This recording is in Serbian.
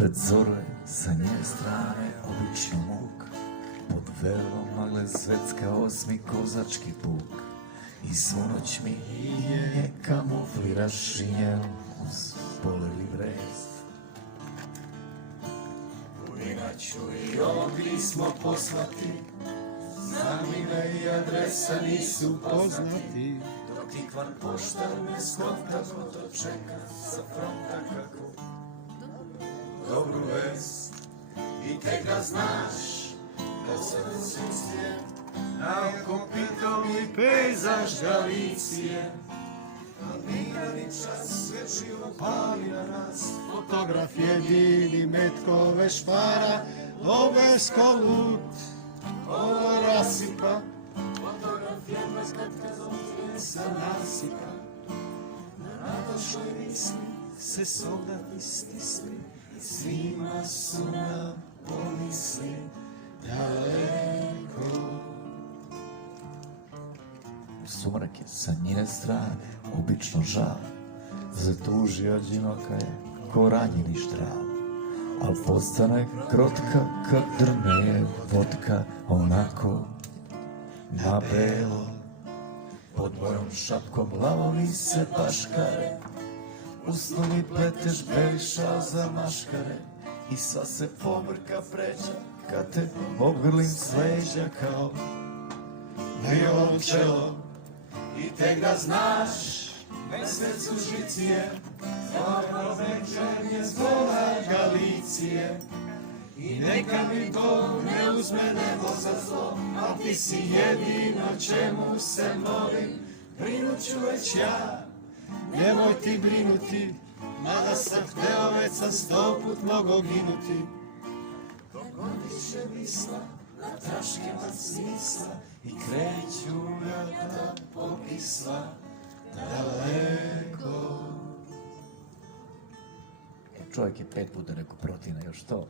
Ispred zore, sa njene strane, obično muk. Pod velom magle zvetska osmi kozački puk. I svu noć mi je kamuflira šinjel uz poleli vrest. Inaću i ovo pismo poslati, znam ime i adresa nisu poznati. Dok ikvan poštar ne skonta ko to čeka sa fronta kako dobru vest. I tek da znaš da se desencije naoko pitomi pejzaž Galicije. A nikad ni čas sve živo pali na nas, fotograf jedini metkove špara, obesko lut, ovo rasipa. Fotograf jedna skatka zovije sa nasipa. Na nadošloj misli se soldati stisli i svima su nam pomisli daleko. Sumrak je sa njene strane, obično žal, zatuži odinoka je ko ranjeni štral. Al postane krotka kad drne je vodka onako na belo. Pod mojom šapkom lavovi se paškare, u snu mi pleteš beli šal za maškare. I sva se pobrka pređa kad te obgrlim s leđa kao violončelo. I tek da znaš, mesec u žici je, dobro večer je zvola Galicije. I neka mi Bog ne uzme nebo za zlo, a ti si jedino čemu se molim. Brinut ću već ja, nemoj ti brinuti, mada sam hteo već sam 100 put mogo ginuti. Dogodit će misla na traškima smisla i kreću ja da pokisla daleko. Čovjek je 5 puta rekao protina, još to.